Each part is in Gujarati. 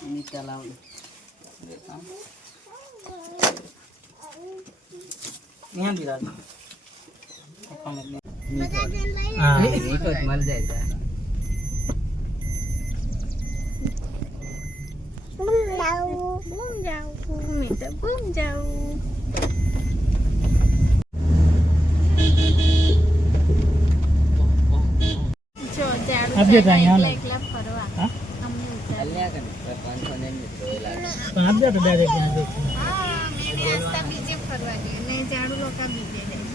नीता लाव यहाँ भी रात हाँ नहीं तो मर जाएगा बुम जाओ જો જાડુ એકલા એકલા ફરવા અમને ઉતાર્યા કલ્યા કરે 500 ને જોયેલા આપ જા તો ડાયરેક્ટ ત્યાં જો હા મેં આસ્તા બીજે ફરવા ગઈ ને જાડુ લોકા બીજે જાય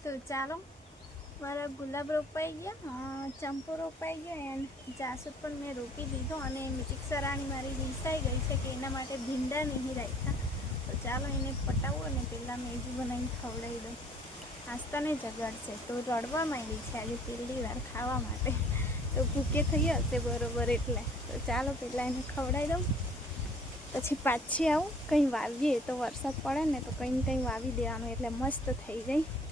તો ચાલો મારા ગુલાબ રોપાઈ ગયા ચંપો રોપાઈ ગયો એન્ડ જાસૂદ પણ મેં રોપી દીધો અને મિક્સરાની મારી રીસાઈ ગઈ છે કે એના માટે ભીંડા નહીં રાખ્યા તો ચાલો એને પટાવો અને પહેલાં મેગી બનાવીને ખવડાવી દઉં આસ્તાને જગાડશે તો રડવા માંડી છે આજે પહેલી વાર ખાવા માટે તો ભૂકે થઈ હશે બરોબર એટલે તો ચાલો પહેલાં એને ખવડાવી દઉં પછી પાછી આવું કંઈ વાવીએ તો વરસાદ પડે ને તો કંઈ કંઈ વાવી દેવાનું એટલે મસ્ત થઈ જાય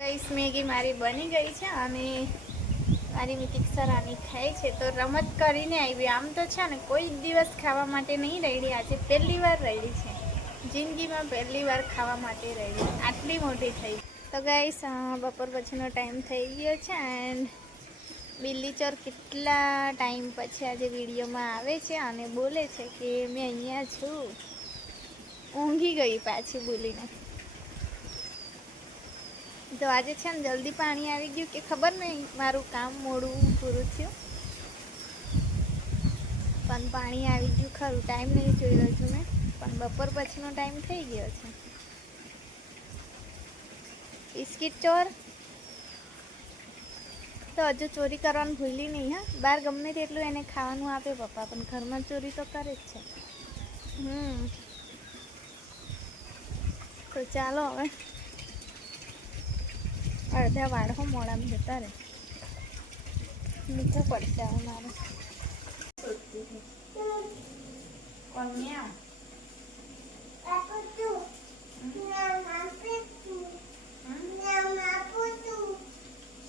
ગાઈસ મેગી મારી બની ગઈ છે અને મારી મિતિક્ષરાની ખાય છે તો રમત કરીને આવી આમ તો છે ને કોઈ દિવસ ખાવા માટે નહીં રેડી આજે પહેલી વાર રેડી છે જિંદગીમાં પહેલી વાર ખાવા માટે રેડી આટલી મોટી થઈ તો ગાઈસ બપોર પછીનો ટાઈમ થઈ ગયો છે એન્ડ બિલ્લીચોર કેટલા ટાઈમ પછી આજે વિડીયોમાં આવે છે અને બોલે છે કે મેં અહીંયા છું ઊંઘી ગઈ પાછી બોલીને તો આજે છે ને જલ્દી પાણી આવી ગયું કે ખબર નહીં મારું કામ મોડું પૂરું થયું પણ પાણી આવી ગયું ખરું ટાઈમ નહીં જોઈ રહ્યો છું મેં પણ બપોર પછીનો ટાઈમ થઈ ગયો છે બિસ્કિટ ચોર તો હજુ ચોરી કરવાનું ભૂલી નહીં હા. બહાર ગમે તેટલું એને ખાવાનું આપે પપ્પા, પણ ઘરમાં ચોરી તો કરે જ છે. તો ચાલો હવે અડધા વાળો મોડામાં જતા રહે, મૂકવું પડશે હવે મારે.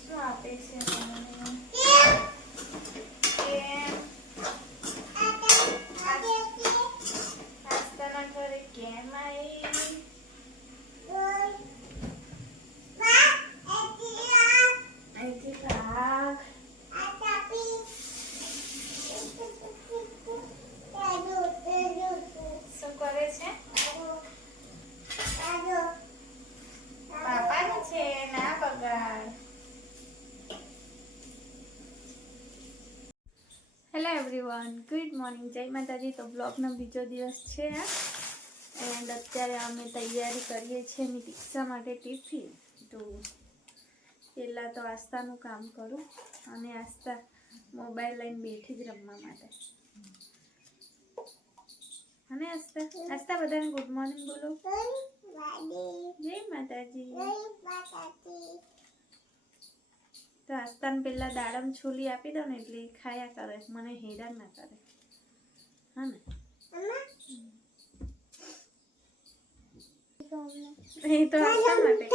શું આપે છે નાસ્તાના ઘરે કેમ આવી? અહીંથી ભાગ. શું કરે છે? પાપાનું છે, ના બગાડ. હેલો એવરીવન, ગુડ મોર્નિંગ, જય માતાજી. તો બ્લોગનો બીજો દિવસ છે એન્ડ અત્યારે અમે તૈયારી કરીએ છીએ એની રિક્ષા માટે ટિફિન. તો પહેલાં તો આસ્તાનું કામ કરું અને આસ્તા મોબાઈલ લઈને બેઠી જ રમવા માટે. અને આસ્તા બધાને ગુડ મોર્નિંગ બોલો. જય માતાજી. તો આસ્તાને પહેલાં દાડમ છોલી આપી દો ને એટલે એ ખાયા કરે, મને હેરાન ના કરે. હા ને એ તો આસ્તા માટે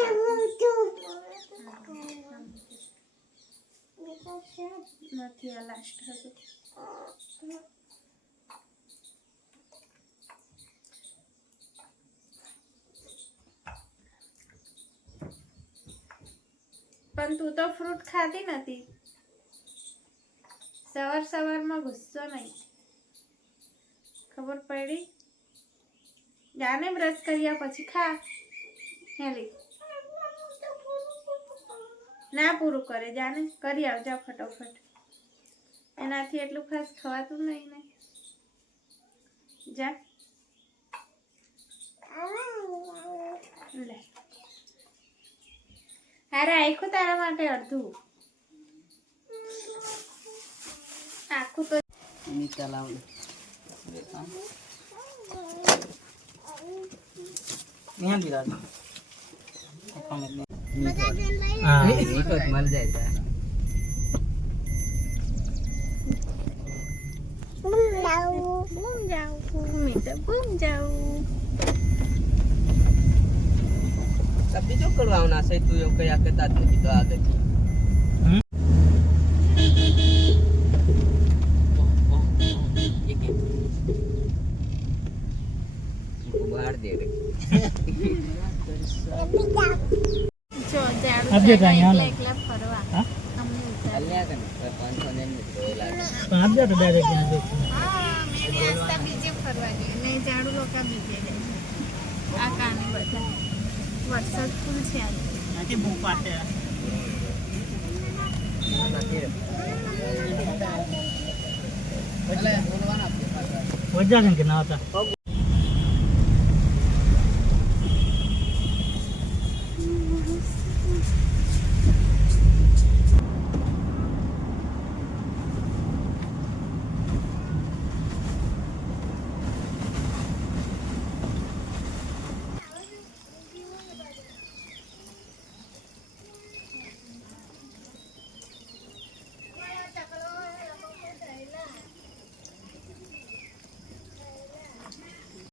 નથી, આ લાસ્ટ હતું. પણ તું તો ફ્રૂટ ખાતી નથી. સવારમાં ગુસ્સો નહીં, ખબર પડી? જાને બ્રશ કર્યા પછી ખા. હેલી ના પૂરું કરે, જાને કરી આવજા ફટોફટ. એનાથી એટલું ખાસ ખવાતું નહીં ને. જા લે. અરે આખું તારા માટે અડધું, આખું તો નીકળાવું. यहाँ भी डाल हाँ मीठो જ મર જાય તા. સબ્જી જો કરવાના છે તું એવું કયા કરતા જ નથી તો આગળ. બહાર દે રે. જો જાડુ આપજે એકલા ત્યાં, એકલા ફરવા હા? અમને ઉતાર. અલ્યા કને 500 ને જોયેલા. પણ आप जाते डायरेक्ट यहाँ देख હા મેં આસ્તા બીજે ફરવા ગઈ ને જાડુ લોકા બીજે જાય. આ કાને બધા વરસાદ ફૂલ છે આજે. आके मुंह पाते हैं એટલે બોલવાના આપણે. वजह के ना होता